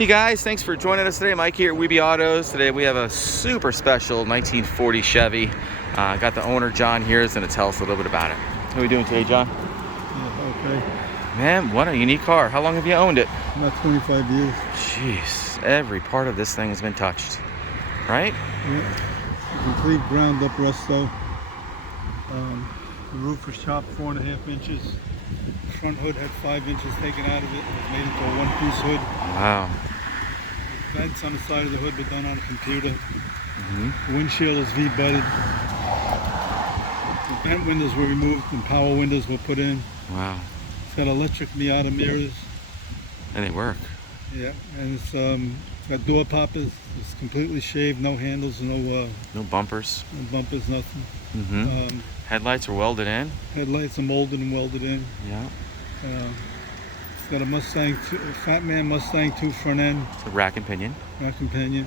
Hey guys, thanks for joining us today. Mike here at Weeby Autos. Today we have a super special 1940 Chevy. Got the owner, John, here. Is going to tell us a little bit about it. How are we doing today, John? Yeah, okay. Man, what a unique car. How long have you owned it? About 25 years. Jeez, every part of this thing has been touched, right? Yeah. Complete ground up resto. The roof was chopped 4.5 inches. The front hood had 5 inches taken out of it. It was made into a one-piece hood. Wow. Vents on the side of the hood, but done on a computer. The windshield is V-Beaded. The vent windows were removed and power windows were put in. Wow. It's got electric Miata mirrors. And they work. Yeah, and it's got door poppers. It's completely shaved, no handles, no bumpers. no bumpers, nothing. Headlights are welded in. Headlights are molded and welded in. Yeah. It's got a Mustang, Fat Man Mustang 2 front end. It's a rack and pinion. Rack and pinion.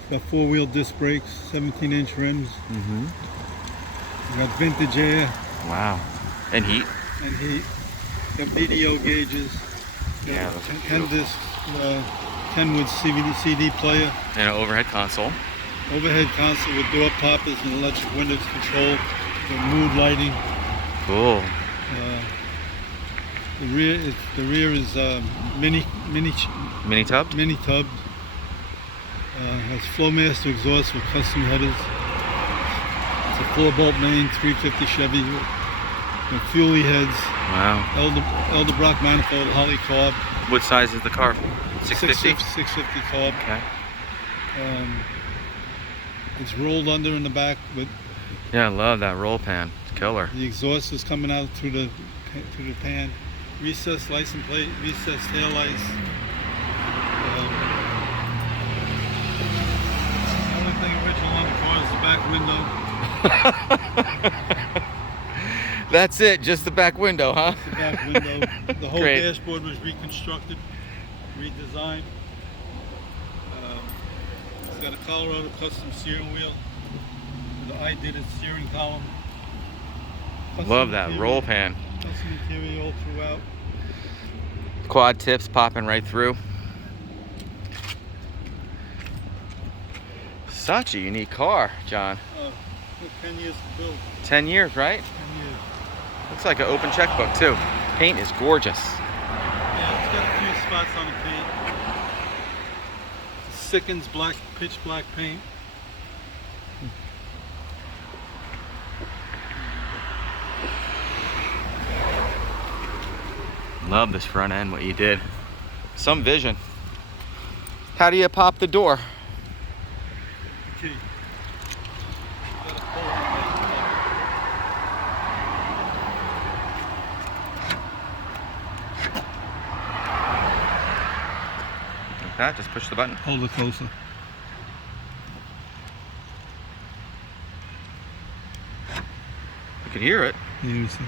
It's got 4-wheel disc brakes, 17-inch rims. It's got vintage air. Wow. And heat. And heat. Got video gauges. Yeah. 10 disc, 10 with CD player. And an overhead console. Overhead console with door poppers and electric windows control. With mood lighting. Cool. The rear is mini Mini tub. Has Flowmaster exhaust with custom headers. It's a 4-bolt main 350 Chevy with Fuelie heads. Wow. Edelbrock manifold, Holley carb. What size is the car? 650? 650 carb. Okay. It's rolled under in the back, but Yeah, I love that roll pan. It's killer. the exhaust is coming out through the pan. Recessed license plate, recessed tail lights. The only thing original on the car is the back window. That's it, just the back window, huh? The back window. The whole Great. dashboard was reconstructed, redesigned. It's got a Colorado custom steering wheel. I did a steering column. Custom Love that interior, roll pan. Custom interior all throughout. Quad tips popping right through. Such a unique car, John. Took 10 years to build. 10 years, right? 10 years. Looks like an open checkbook too. Paint is gorgeous. Yeah, it's got a few spots on the paint. Sickens black, pitch black paint. Love this front end, what you did. Some vision. How do you pop the door? Okay. Like that, just push the button. Hold it closer. You can hear it. Yeah, you see.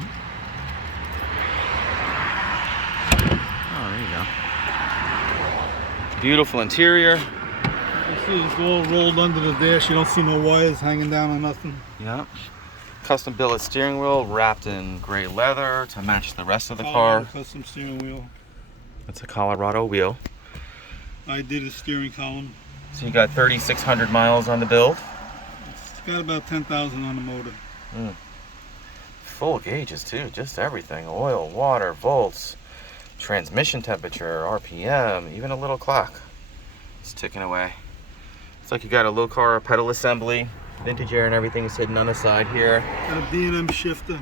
Oh, there you go. Beautiful interior. You see it's all rolled under the dash. You don't see no wires hanging down or nothing. Yep. Custom billet steering wheel wrapped in gray leather to match the rest of the car. Custom steering wheel. It's a Colorado wheel. I did a steering column. So you got 3,600 miles on the build. It's got about 10,000 on the motor. Full gauges too, just everything. Oil, water, volts, transmission temperature, RPM, even a little clock. It's ticking away. It's like you got a low car pedal assembly, vintage air and everything is hidden on the side here. Got a B&M shifter.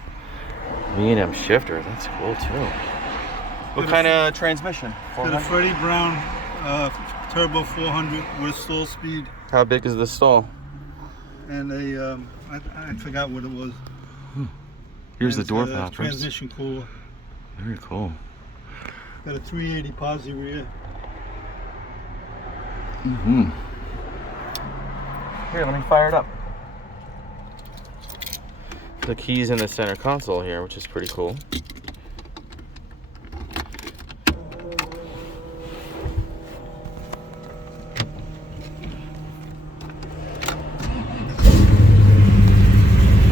B&M shifter, that's cool too. What kind of transmission? Got a Freddie Brown turbo 400 with stall speed. How big is the stall? And a, I forgot what it was. Here's the And door it's got a poppers. Transmission cooler. Very cool. Got a 380 Posi Rear. Here, let me fire it up. The keys in the center console here, which is pretty cool.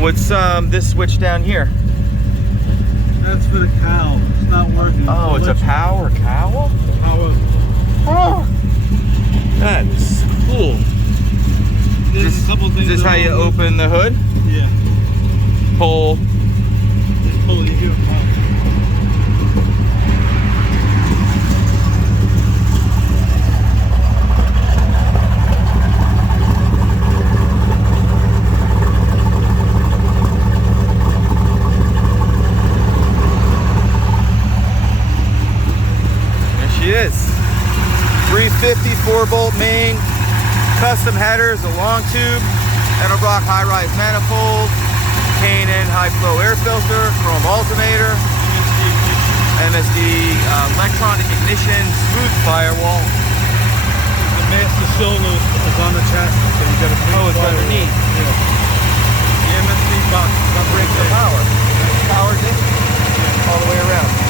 What's this switch down here? That's for the cowl. It's not working. Oh, it's a power cowl? Power. Oh, couple things. Is this how you open the hood? Yeah. Pull. Just pull it here. There she is. 350 4-bolt main, custom headers, a long tube, Edelbrock high-rise manifold, Pinion high flow air filter, chrome alternator, MSD Electronic Ignition, smooth firewall. The master cylinder is on the chassis, so you got to. Oh, it's underneath. Yeah. The MSD box. That brings the power. Powers it all the way around.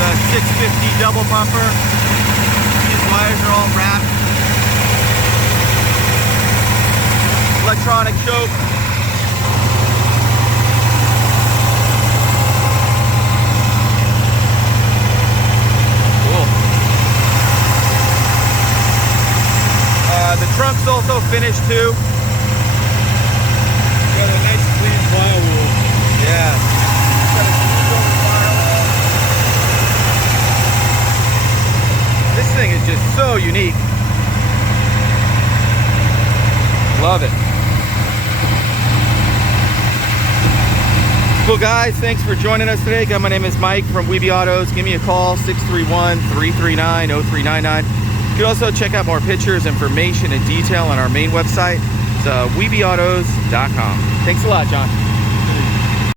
The 650 double bumper. These wires are all wrapped. Electronic choke. Cool. The trunk's also finished too. Got a nice clean firewall. Yeah. Got a huge old firewall. This thing is just so unique. Love it. Cool guys, thanks for joining us today. Again, my name is Mike from Weeby Autos. Give me a call, 631-339-0399. You can also check out more pictures, information, and detail on our main website. It's weebyautos.com. Thanks a lot, John.